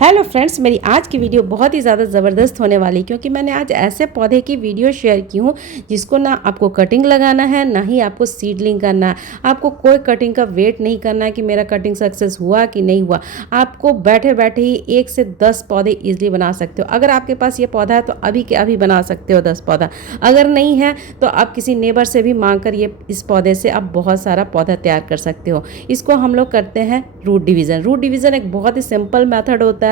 Hello friends, मेरी आज की वीडियो बहुत ही ज़्यादा ज़बरदस्त होने वाली, क्योंकि मैंने आज ऐसे पौधे की वीडियो शेयर की हूँ जिसको ना आपको कटिंग लगाना है, ना ही आपको सीडलिंग करना है। आपको कोई कटिंग का वेट नहीं करना है कि मेरा कटिंग सक्सेस हुआ कि नहीं हुआ। आपको बैठे बैठे ही 1 से 10 पौधे ईजिली बना सकते हो। अगर आपके पास ये पौधा है तो अभी के अभी बना सकते हो 10 पौधा। अगर नहीं है तो आप किसी नेबर से भी मांग कर ये इस पौधे से आप बहुत सारा पौधा तैयार कर सकते हो। इसको हम लोग करते हैं रूट डिवीज़न। रूट डिवीज़न एक बहुत ही सिंपल मेथड होता है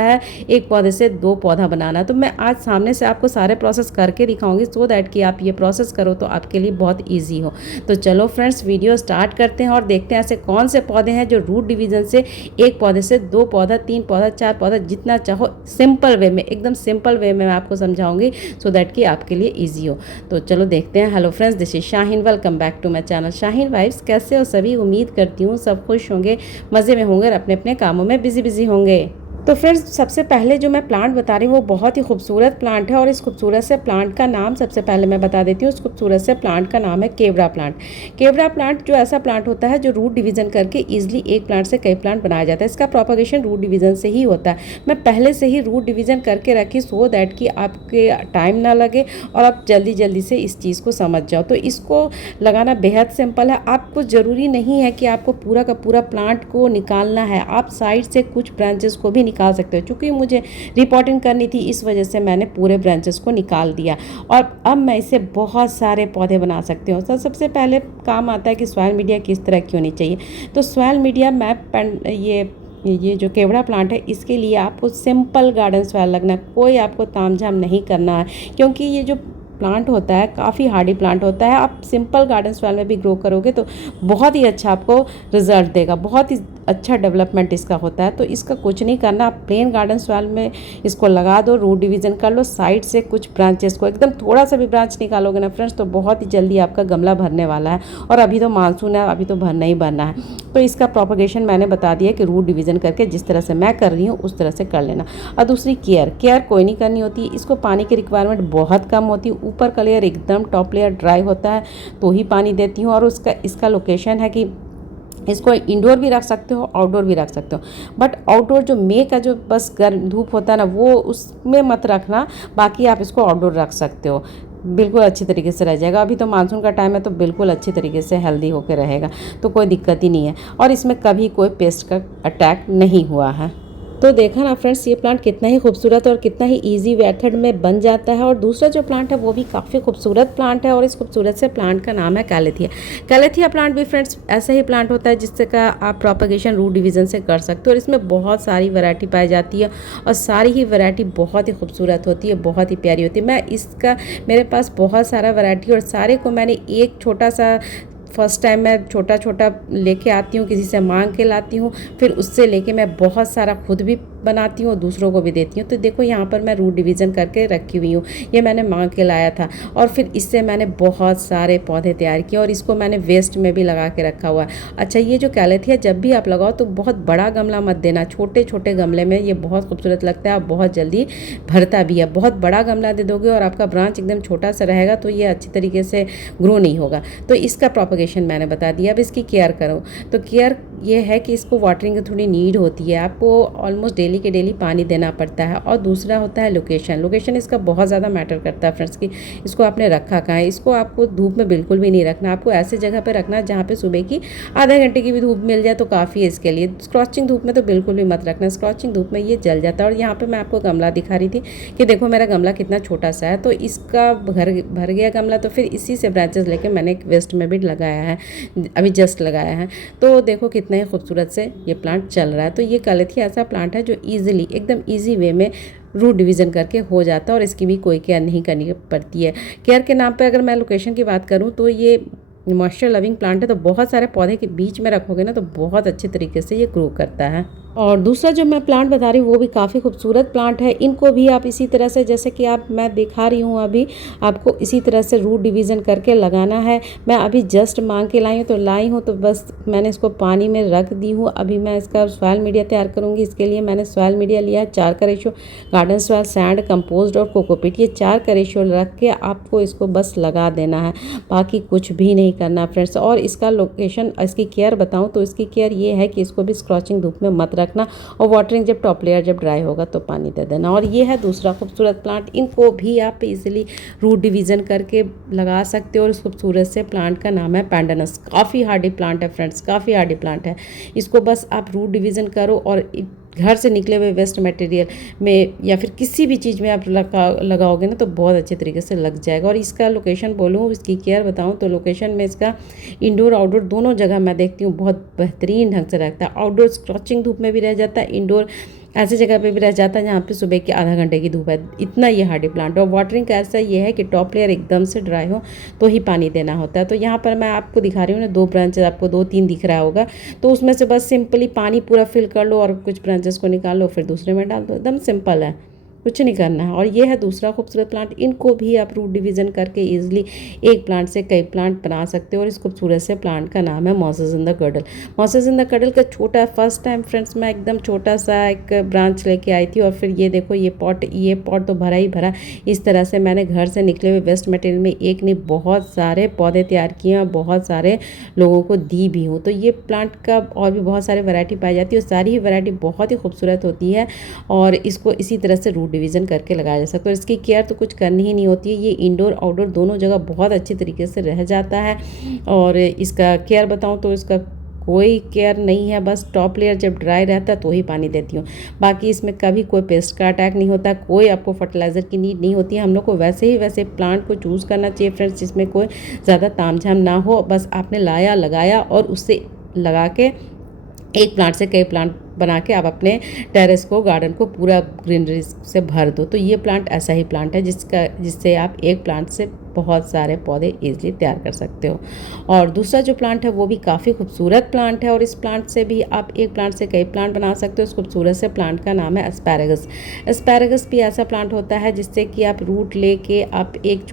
एक पौधे से 2 पौधा बनाना। तो मैं आज सामने से आपको सारे प्रोसेस करके दिखाऊंगी, सो दैट कि आप ये प्रोसेस करो तो आपके लिए बहुत ईजी हो। तो चलो फ्रेंड्स, वीडियो स्टार्ट करते हैं और देखते हैं ऐसे कौन से पौधे हैं जो रूट डिवीज़न से एक पौधे से 2 पौधा, 3 पौधा, 4 पौधा, जितना चाहो सिंपल वे में, एकदम सिंपल वे में मैं आपको समझाऊंगी, सो दैट कि आपके लिए ईजी हो। तो चलो देखते हैं। Hello friends, this is Shaheen, welcome back to my channel Shaheen vibes. कैसे हो सभी? उम्मीद करती हूँ सब खुश होंगे, मज़े में होंगे और अपने अपने कामों में बिजी होंगे। तो फ्रेंड्स, सबसे पहले जो मैं प्लांट बता रही हूँ वो बहुत ही खूबसूरत प्लांट है, और इस खूबसूरत से प्लांट का नाम सबसे पहले मैं बता देती हूँ। इस खूबसूरत से प्लांट का नाम है केवड़ा प्लांट। केवड़ा प्लांट जो ऐसा प्लांट होता है जो रूट डिवीज़न करके ईजिली एक प्लांट से कई प्लांट बनाया जाता है। इसका प्रोपगेशन रूट डिवीज़न से ही होता है। मैं पहले से ही रूट डिवीज़न करके रखी, सो दैट कि आपके टाइम ना लगे और आप जल्दी जल्दी से इस चीज़ को समझ जाओ। तो इसको लगाना बेहद सिंपल है। आपको ज़रूरी नहीं है कि आपको पूरा का पूरा प्लांट को निकालना है, आप साइड से कुछ ब्रांचेस को भी निकाल सकते हो। चूँकि मुझे रिपोर्टिंग करनी थी, इस वजह से मैंने पूरे ब्रांचेस को निकाल दिया, और अब मैं इसे बहुत सारे पौधे बना सकती हूँ। तो सबसे पहले काम आता है कि सॉइल मीडिया किस तरह की होनी चाहिए। तो सॉइल मीडिया ये जो केवड़ा प्लांट है, इसके लिए आपको सिंपल गार्डन सॉइल लगना है। कोई आपको तामझाम नहीं करना है, क्योंकि ये जो प्लांट होता है काफ़ी हार्डी प्लांट होता है। आप सिंपल गार्डन सॉइल में भी ग्रो करोगे तो बहुत ही अच्छा आपको रिजल्ट देगा, बहुत ही अच्छा डेवलपमेंट इसका होता है। तो इसका कुछ नहीं करना, आप प्लेन गार्डन सॉइल में इसको लगा दो, रूट डिवीज़न कर लो, साइड से कुछ ब्रांचेस को, एकदम थोड़ा सा भी ब्रांच निकालोगे ना फ्रेंड्स, तो बहुत ही जल्दी आपका गमला भरने वाला है। और अभी तो मानसून है, अभी तो भरना ही भरना है। तो इसका प्रोपगेशन मैंने बता दिया कि रूट डिवीज़न करके जिस तरह से मैं कर रही हूँ उस तरह से कर लेना। और दूसरी केयर कोई नहीं करनी होती। इसको पानी की रिक्वायरमेंट बहुत कम होती है। ऊपर का लेयर एकदम टॉप लेयर ड्राई होता है तो ही पानी देती हूँ। और इसका लोकेशन है कि इसको इंडोर भी रख सकते हो, आउटडोर भी रख सकते हो। बट आउटडोर जो मई का जो बस गर्म धूप होता है ना, वो उसमें मत रखना। बाकी आप इसको आउटडोर रख सकते हो, बिल्कुल अच्छी तरीके से रह जाएगा। अभी तो मानसून का टाइम है तो बिल्कुल अच्छी तरीके से हेल्दी होकर रहेगा, तो कोई दिक्कत ही नहीं है। और इसमें कभी कोई पेस्ट का अटैक नहीं हुआ है। तो देखा ना फ्रेंड्स, ये प्लांट कितना ही खूबसूरत और कितना ही इजी मेथड में बन जाता है। और दूसरा जो प्लांट है वो भी काफ़ी खूबसूरत प्लांट है, और इस खूबसूरत से प्लांट का नाम है कैलेथिया। कैलेथिया प्लांट भी फ्रेंड्स ऐसा ही प्लांट होता है जिससे का आप प्रोपगेशन रूट डिवीज़न से कर सकते हो। और इसमें बहुत सारी वैरायटी पाई जाती है, और सारी ही वैरायटी बहुत ही खूबसूरत होती है, बहुत ही प्यारी होती है। मेरे पास बहुत सारा वैरायटी, और सारे को मैंने एक छोटा सा फर्स्ट टाइम मैं छोटा छोटा लेके आती हूँ, किसी से मांग के लाती हूँ, फिर उससे लेके मैं बहुत सारा खुद भी बनाती हूँ और दूसरों को भी देती हूँ। तो देखो यहाँ पर मैं रूट डिवीज़न करके रखी हुई हूँ, ये मैंने मांग के लाया था, और फिर इससे मैंने बहुत सारे पौधे तैयार किए, और इसको मैंने वेस्ट में भी लगा के रखा हुआ है। अच्छा, ये जो कैलेथिया जब भी आप लगाओ तो बहुत बड़ा गमला मत देना, छोटे छोटे गमले में ये बहुत खूबसूरत लगता है और बहुत जल्दी भरता भी है। बहुत बड़ा गमला दे दोगे और आपका ब्रांच एकदम छोटा सा रहेगा तो ये अच्छी तरीके से ग्रो नहीं होगा। तो इसका प्रोपगेशन मैंने बता दिया। अब इसकी केयर करो, तो केयर ये है कि इसको वाटरिंग की थोड़ी नीड होती है, आपको ऑलमोस्ट डेली के डेली पानी देना पड़ता है। और दूसरा होता है लोकेशन इसका बहुत ज़्यादा मैटर करता है फ्रेंड्स कि इसको आपने रखा कहाँ है। इसको आपको धूप में बिल्कुल भी नहीं रखना, आपको ऐसे जगह पर रखना जहाँ पे सुबह की आधे घंटे की भी धूप मिल जाए तो काफ़ी है इसके लिए। स्क्रॉचिंग धूप में तो बिल्कुल भी मत रखना, स्क्रॉचिंग धूप में ये जल जाता है। और यहाँ पर मैं आपको गमला दिखा रही थी कि देखो मेरा गमला कितना छोटा सा है, तो इसका भर गया गमला, तो फिर इसी से ब्रांचेस लेके मैंने एक वेस्ट में भी लगाया है, अभी जस्ट लगाया है। तो देखो कितना ही खूबसूरत से ये प्लांट चल रहा है। तो ये कैलेथिया ऐसा प्लांट है जो ईजिली, एकदम ईजी वे में रूट डिवीज़न करके हो जाता है, और इसकी भी कोई केयर नहीं करनी पड़ती है। केयर के नाम पे अगर मैं लोकेशन की बात करूँ तो ये मॉइस्चर लविंग प्लांट है, तो बहुत सारे पौधे के बीच में रखोगे ना तो बहुत अच्छे तरीके से ये ग्रो करता है। और दूसरा जो मैं प्लांट बता रही हूँ वो भी काफ़ी खूबसूरत प्लांट है। इनको भी आप इसी तरह से, जैसे कि मैं दिखा रही हूँ अभी, आपको इसी तरह से रूट डिवीज़न करके लगाना है। मैं अभी जस्ट मांग के लाई हूँ तो बस मैंने इसको पानी में रख दी हूँ। अभी मैं इसका सॉइल मीडिया तैयार करूँगी। इसके लिए मैंने सॉइल मीडिया लिया है 4 का ratio, garden soil, sand, compost और कोकोपीट, ये 4 का रेशो रख के आपको इसको बस लगा देना है, बाकी कुछ भी नहीं करना फ्रेंड्स। और इसका लोकेशन, इसकी केयर बताऊँ तो इसकी केयर ये है कि इसको भी स्क्रॉचिंग धूप में मत रखना, रखना और वाटरिंग जब टॉप लेयर जब ड्राई होगा तो पानी दे देना। और ये है दूसरा खूबसूरत प्लांट, इनको भी आप इजीली रूट डिवीज़न करके लगा सकते हो। और इस खूबसूरत से प्लांट का नाम है पैंडानस। काफ़ी हार्डी प्लांट है फ्रेंड्स, काफ़ी हार्डी प्लांट है। इसको बस आप रूट डिवीज़न करो और घर से निकले हुए वेस्ट मटेरियल में या फिर किसी भी चीज़ में आप लगाओगे ना तो बहुत अच्छे तरीके से लग जाएगा। और इसका लोकेशन बोलूँ, इसकी केयर बताऊँ तो लोकेशन में इसका इंडोर आउटडोर दोनों जगह मैं देखती हूँ बहुत बेहतरीन ढंग से रहता है। आउटडोर स्क्रॉचिंग धूप में भी रह जाता है, इंडोर ऐसी जगह पे भी रह जाता है जहाँ पे सुबह के आधा घंटे की धूप है। इतना ये हार्डी प्लांट है। और वाटरिंग का ऐसा ये है कि टॉप लेयर एकदम से ड्राई हो तो ही पानी देना होता है। तो यहाँ पर मैं आपको दिखा रही हूँ ना, 2 ब्रांचेस आपको 2-3 दिख रहा होगा, तो उसमें से बस सिंपली पानी पूरा फिल कर लो और कुछ ब्रांचेस को निकाल लो, फिर दूसरे में डाल दो। एकदम सिंपल है, कुछ नहीं करना है। और ये है दूसरा खूबसूरत प्लांट। इनको भी आप रूट डिवीज़न करके ईजिली एक प्लांट से कई प्लांट बना सकते हो। और इस खूबसूरत से प्लांट का नाम है mosses in the cuddle. Mosses in the cuddle का छोटा फर्स्ट टाइम फ्रेंड्स मैं एकदम छोटा सा एक ब्रांच लेके आई थी और फिर ये देखो ये पॉट तो भरा ही भरा। इस तरह से मैंने घर से निकले हुए वेस्ट मटेरियल में एक नहीं बहुत सारे पौधे तैयार किए और बहुत सारे लोगों को दी भी हूँ। तो ये प्लांट का और भी बहुत सारे वैरायटी पाई जाती है और सारी ही वैरायटी बहुत ही खूबसूरत होती है। और इसको इसी तरह से रूट डिवीज़न करके लगाया जा सकता है। और इसकी केयर तो कुछ करनी ही नहीं होती है, ये इंडोर आउटडोर दोनों जगह बहुत अच्छी तरीके से रह जाता है। और इसका केयर बताऊं तो इसका कोई केयर नहीं है, बस टॉप लेयर जब ड्राई रहता है तो ही पानी देती हूँ। बाकी इसमें कभी कोई पेस्ट का अटैक नहीं होता, कोई आपको फर्टिलाइज़र की नीड नहीं होती है। हम लोग को वैसे ही वैसे प्लांट को चूज़ करना चाहिए फ्रेंड्स, जिसमें कोई ज़्यादा तामझाम ना हो। बस आपने लाया, लगाया और उससे लगा के एक प्लांट से कई प्लांट बना के आप अपने टेरेस को, गार्डन को पूरा ग्रीनरी से भर दो। तो ये प्लांट ऐसा ही प्लांट है जिससे आप एक प्लांट से बहुत सारे पौधे ईजिली तैयार कर सकते हो। और दूसरा जो प्लांट है वो भी काफ़ी खूबसूरत प्लांट है और इस प्लांट से भी आप एक प्लांट से कई प्लांट बना सकते हो। इस खूबसूरत से प्लांट का नाम है एस्पैरागस। एस्पैरागस भी ऐसा प्लांट होता है जिससे कि आप रूट लेके आप एक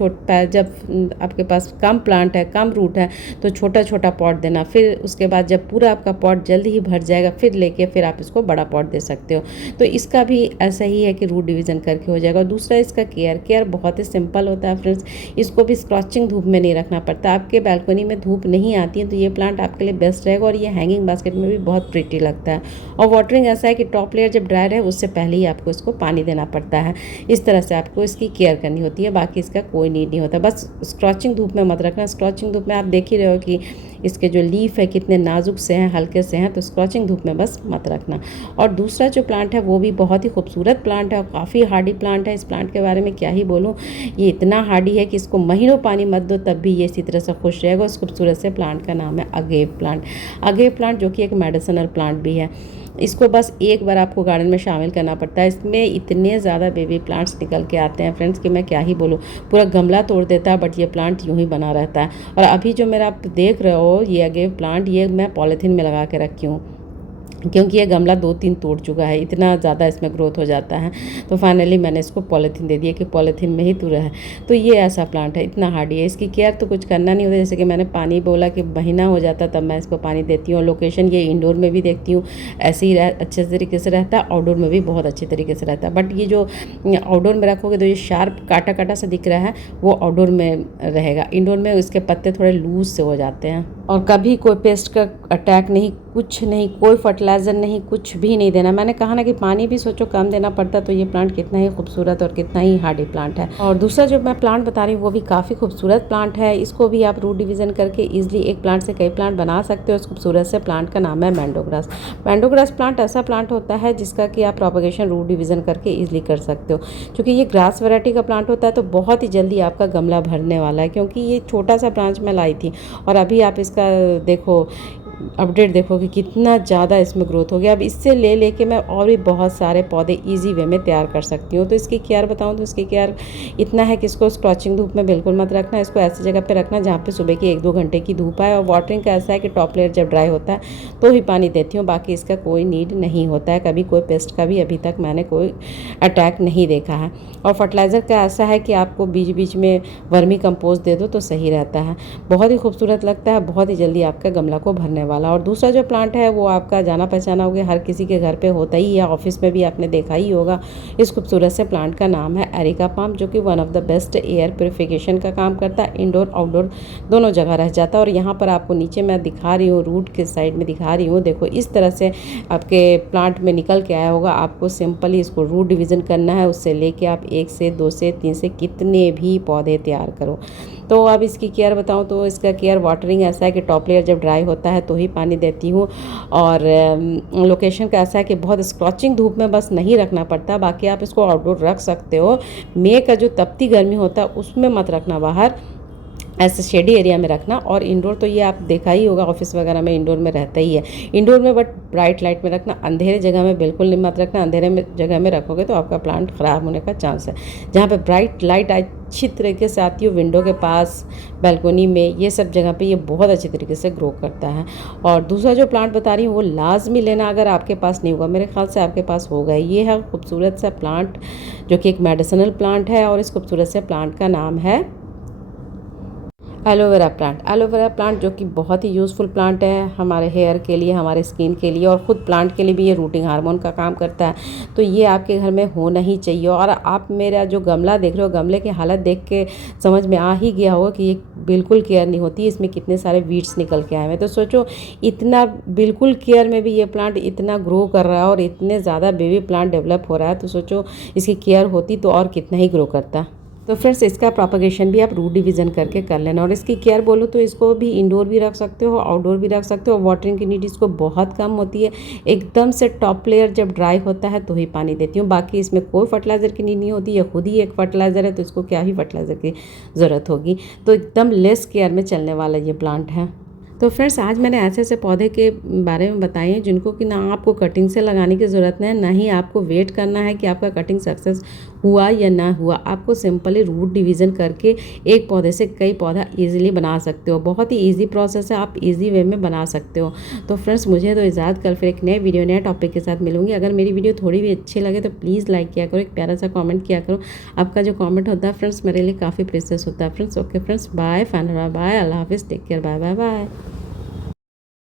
जब आपके पास कम प्लांट है, कम रूट है तो छोटा छोटा पॉट देना, फिर उसके बाद जब पूरा आपका पॉट जल्दी ही भर जाएगा फिर आप इसको बड़ा पॉट दे सकते हो। तो इसका भी ऐसा ही है कि रूट डिवीज़न करके हो जाएगा। और दूसरा इसका केयर बहुत ही सिंपल होता है फ्रेंड्स। इसको भी स्क्रॉचिंग धूप में नहीं रखना पड़ता। आपके बालकनी में धूप नहीं आती है तो ये प्लांट आपके लिए बेस्ट रहेगा और ये हैंगिंग बास्केट में भी बहुत प्रिटी लगता है। और वाटरिंग ऐसा है कि टॉप लेयर जब ड्राई रहे उससे पहले ही आपको इसको पानी देना पड़ता है। इस तरह से आपको इसकी केयर करनी होती है, बाकी इसका कोई नीड नहीं होता। बस स्क्रॉचिंग धूप में मत रखना। स्क्रॉचिंग धूप में आप देख ही रहे हो कि इसके जो लीफ है कितने नाजुक से हैं, हल्के से हैं, तो स्क्रॉचिंग धूप में बस मत रखना। और दूसरा जो प्लांट है वो भी बहुत ही खूबसूरत प्लांट है और काफ़ी हार्डी प्लांट है। इस प्लांट के बारे में क्या ही बोलूँ, ये इतना हार्डी है कि इसको महीनों पानी मत दो तब भी ये इसी तरह से खुश रहेगा। उस खूबसूरत से प्लांट का नाम है अगेव प्लांट। अगेव प्लांट जो कि एक मेडिसिनल प्लांट भी है। इसको बस एक बार आपको गार्डन में शामिल करना पड़ता है। इसमें इतने ज़्यादा बेबी प्लांट्स निकल के आते हैं फ्रेंड्स कि मैं क्या ही बोलूँ, पूरा गमला तोड़ देता है, बट ये प्लांट यूँ ही बना रहता है। और अभी जो मेरा आप देख रहे हो ये अगेव प्लांट, ये मैं पॉलीथीन में लगा के रखी हूँ क्योंकि ये गमला 2-3 तोड़ चुका है, इतना ज़्यादा इसमें ग्रोथ हो जाता है। तो फाइनली मैंने इसको पॉलीथीन दे दिया कि पॉलीथीन में ही तू रहा है। तो ये ऐसा प्लांट है, इतना हार्डी है। इसकी केयर तो कुछ करना नहीं होता, जैसे कि मैंने पानी बोला कि महीना हो जाता तब मैं इसको पानी देती हूँ। लोकेशन ये इंडोर में भी देखती हूँ ऐसे ही अच्छे तरीके से रहता है, आउटडोर में भी बहुत अच्छे तरीके से रहता है। बट ये जो आउटडोर में रखोगे तो ये शार्प काटा काटा सा दिख रहा है वो आउटडोर में रहेगा। इंडोर में इसके पत्ते थोड़े लूज से हो जाते हैं। और कभी कोई पेस्ट का अटैक नहीं, कुछ नहीं, कोई फर्टिलाइज़र नहीं, कुछ भी नहीं देना। मैंने कहा ना कि पानी भी सोचो कम देना पड़ता, तो ये प्लांट कितना ही खूबसूरत और कितना ही हार्डी प्लांट है। और दूसरा जो मैं प्लांट बता रही हूँ वो भी काफ़ी खूबसूरत प्लांट है। इसको भी आप रूट डिवीज़न करके ईजिली एक प्लांट से कई प्लांट बना सकते हो। इस खूबसूरत से प्लांट का नाम है मैंडोग्रास। मैंडोग्रास प्लांट ऐसा प्लांट होता है जिसका कि आप प्रोपगेशन रूट डिवीज़न करके ईजिली कर सकते हो। क्योंकि ये ग्रास वैरायटी का प्लांट होता है तो बहुत ही जल्दी आपका गमला भरने वाला है, क्योंकि ये छोटा सा ब्रांच मैं लाई थी और अभी आप इसका देखो अपडेट देखो कि कितना ज़्यादा इसमें ग्रोथ हो गया। अब इससे लेके मैं और भी बहुत सारे पौधे इजी वे में तैयार कर सकती हूँ। तो इसकी केयर बताऊँ तो इसकी केयर इतना है कि इसको स्क्रॉचिंग धूप में बिल्कुल मत रखना। इसको ऐसी जगह पे रखना जहाँ पे सुबह की 1-2 घंटे की धूप आए। और वाटरिंग का ऐसा है कि टॉप लेयर जब ड्राई होता है तो ही पानी देती हूँ, बाकी इसका कोई नीड नहीं होता है। कभी कोई पेस्ट का भी अभी तक मैंने कोई अटैक नहीं देखा है। और फर्टिलाइज़र का ऐसा है कि आपको बीच बीच में वर्मी कंपोस्ट दे दो तो सही रहता है। बहुत ही खूबसूरत लगता है, बहुत ही जल्दी आपका गमला को भरने वाला। और दूसरा जो प्लांट है वो आपका जाना पहचाना होगा, हर किसी के घर पे होता ही है, ऑफिस में भी आपने देखा ही होगा। इस खूबसूरत से प्लांट का नाम है एरिका पाम, जो कि one of the best air purification का काम करता है, इंडोर आउटडोर दोनों जगह रह जाता है। और यहाँ पर आपको नीचे मैं दिखा रही हूँ, रूट के साइड में दिखा रही हूँ, देखो इस तरह से आपके प्लांट में निकल के आया होगा। आपको सिंपली इसको रूट डिवीज़न करना है, उससे लेके आप 1 से 2 से 3 से कितने भी पौधे तैयार करो। तो अब इसकी केयर बताऊं तो इसका केयर वाटरिंग ऐसा है कि टॉप लेयर जब ड्राई होता है तो ही पानी देती हूँ। और लोकेशन का ऐसा है कि बहुत स्क्रॉचिंग धूप में बस नहीं रखना पड़ता, बाकी आप इसको आउटडोर रख सकते हो। मई का जो तपती गर्मी होता है उसमें मत रखना, बाहर ऐसे शेडी एरिया में रखना। और इंडोर तो ये आप देखा ही होगा, ऑफिस वगैरह में इंडोर में रहता ही है। इंडोर में बट ब्राइट लाइट में रखना, अंधेरे जगह में बिल्कुल नहीं मत रखना। अंधेरे में जगह में रखोगे तो आपका प्लांट ख़राब होने का चांस है। जहाँ पे ब्राइट लाइट अच्छी तरीके से आती हो, विंडो के पास, बालकोनी में, ये सब जगह पे ये बहुत अच्छी तरीके से ग्रो करता है। और दूसरा जो प्लांट बता रही हूँ वो लाजमी लेना, अगर आपके पास नहीं होगा, मेरे ख्याल से आपके पास होगा। ये है खूबसूरत सा प्लांट जो कि एक मेडिसिनल प्लांट है, और इस खूबसूरत से प्लांट का नाम है एलोवेरा प्लांट। एलोवेरा प्लांट जो कि बहुत ही यूज़फुल प्लांट है हमारे हेयर के लिए, हमारे स्किन के लिए, और ख़ुद प्लांट के लिए भी ये रूटिंग हार्मोन का काम करता है। तो ये आपके घर में होना ही चाहिए। और आप मेरा जो गमला देख रहे हो, गमले की हालत देख के समझ में आ ही गया होगा कि ये बिल्कुल केयर नहीं होती, इसमें कितने सारे वीड्स निकल के आए हैं। तो सोचो इतना बिल्कुल केयर में भी ये प्लांट इतना ग्रो कर रहा है और इतने ज़्यादा बेबी प्लांट डेवलप हो रहा है, तो सोचो इसकी केयर होती तो और कितना ही ग्रो करता। तो फ्रेंड्स इसका प्रोपगेशन भी आप रूट डिवीज़न करके कर लेना। और इसकी केयर बोलो तो इसको भी इंडोर भी रख सकते हो, आउटडोर भी रख सकते हो। वाटरिंग की नीड इसको बहुत कम होती है, एकदम से टॉप लेयर जब ड्राई होता है तो ही पानी देती हूँ, बाकी इसमें कोई फर्टिलाइज़र की नीड नहीं होती। ये खुद ही एक फर्टिलाइज़र है, तो इसको क्या ही फर्टिलाइज़र की ज़रूरत होगी। तो एकदम लेस केयर में चलने वाला ये प्लांट है। तो फ्रेंड्स आज मैंने ऐसे ऐसे पौधे के बारे में बताए हैं जिनको कि ना आपको कटिंग से लगाने की ज़रूरत है, ना ही आपको वेट करना है कि आपका कटिंग सक्सेस हुआ या ना हुआ। आपको सिंपली रूट डिवीज़न करके एक पौधे से कई पौधा इजीली बना सकते हो। बहुत ही इजी प्रोसेस है, आप इजी वे में बना सकते हो। तो फ्रेंड्स मुझे तो इजाज़त, कल फिर एक नए वीडियो नए टॉपिक के साथ मिलूंगी। अगर मेरी वीडियो थोड़ी भी अच्छी लगे तो प्लीज़ लाइक किया करो, एक प्यारा सा कॉमेंट किया करो। आपका जो कॉमेंट होता है फ्रेंड्स मेरे लिए काफ़ी प्रेशियस होता है। Friends okay friends, bye, final bye, अल्लाह हाफिज़, take care, bye bye bye.